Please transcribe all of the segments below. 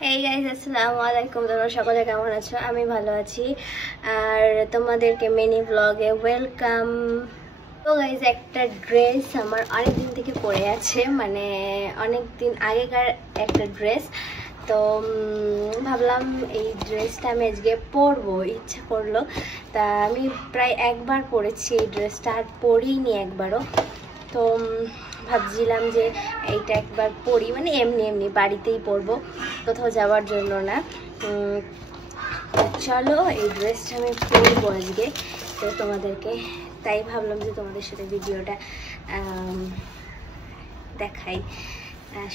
Hey guys, আসসালামু আলাইকুম। তোমরা সকলে কেমন আছো? আমি ভালো আছি আর তোমাদেরকে মিনি ব্লগে ওয়েলকাম। তো গাইস, একটা ড্রেস আমার অনেক দিন থেকে পরে আছে, মানে অনেক দিন আগেকার একটা ড্রেস। তো ভাবলাম এই ড্রেসটা আমি আজকে পরবো, ইচ্ছা করলো। তা আমি প্রায় একবার পরেছি এই ড্রেসটা, আর পরিনি একবারও। তো ভাবছিলাম যে এইটা একবার পরি, মানে এমনি এমনি বাড়িতেই পরবো, কোথাও যাওয়ার জন্য না। চলো এই ড্রেসটা আমি পরবো আজকে, তো তোমাদেরকে তাই ভাবলাম যে তোমাদের সাথে ভিডিওটা দেখাই,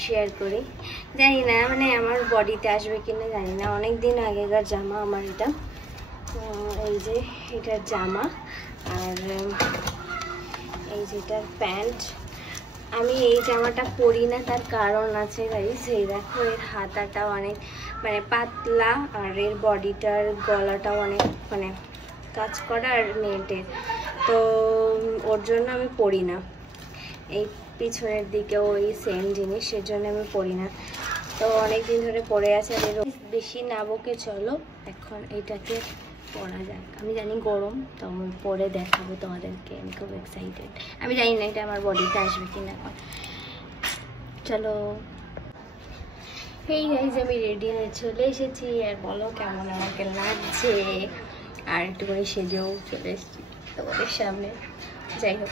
শেয়ার করি। জানি না মানে আমার বডিতে আসবে কিনা জানি না, অনেক দিন আগেকার জামা আমার এটা। এই যে এটার জামা, আর এই যেটার প্যান্ট। আমি এই জামাটা পরি না, তার কারণ আছে গাইস। এই দেখো, এর হাতাটা অনেক মানে পাতলা, আর এর বডিটার গলাটাও অনেক মানে কাজ করা আর নেটের, তো ওর জন্য আমি পরি না। এই পিছনের দিকেও ওই সেম জিনিস, এর জন্য আমি পরি না। তো অনেক দিন ধরে পরে আছে, আর বেশি না বকে চলো এখন এটাকে পরা যাক। আমি জানি গরম, তো আমি পরে দেখাবো তোমাদেরকে, আমি খুব এক্সাইটেড। আমি জানি না এটা আমার বডিতে আসবে কিনা এখন। চলো। হেই গাইস, আমি রেডি হয়ে চলে এসেছি, আর বলো কেমন আমাকে লাগছে। আর একটু করে সেজেও চলে এসেছি তোমাদের সামনে। যাই হোক,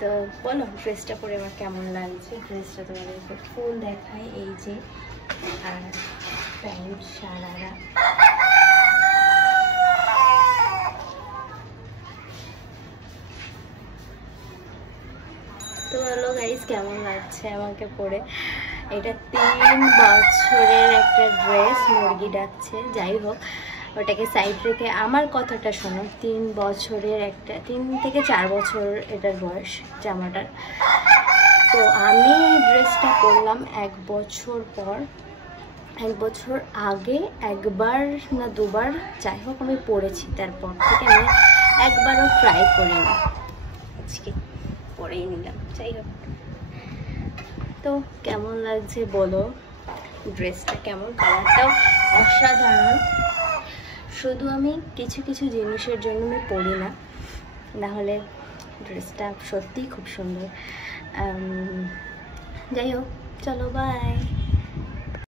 তো বলো ড্রেসটা পরে আমার কেমন লাগছে। ড্রেসটা তোমাদেরকে ফুল দেখায়, এই যে, আর প্যান্ট সারারা। তো বলো গাইস কেমন লাগছে আমাকে পরে। এটা 3 বছরের একটা ড্রেস, মুরগি ডাকছে। যাই হোক, ওটাকে সাইড রেখে আমার কথাটা শোনো। 3 বছরের একটা, 3 থেকে 4 বছর এটার বয়স জামাটার। তো আমি ড্রেসটা পরলাম 1 বছর পর। 1 বছর আগে একবার না দুবার, যাই হোক আমি পরেছি। তারপর থেকে আমি একবারও ট্রাই করিনি, আজকে পরেই নিলাম। যাই হোক, তো কেমন লাগছে বলো ড্রেসটা, কেমন, কালারটাও অসাধারণ। শুধু আমি কিছু কিছু জিনিসের জন্য আমি পরি না, নাহলে ড্রেসটা সত্যিই খুব সুন্দর। যাই হোক, চলো বাই।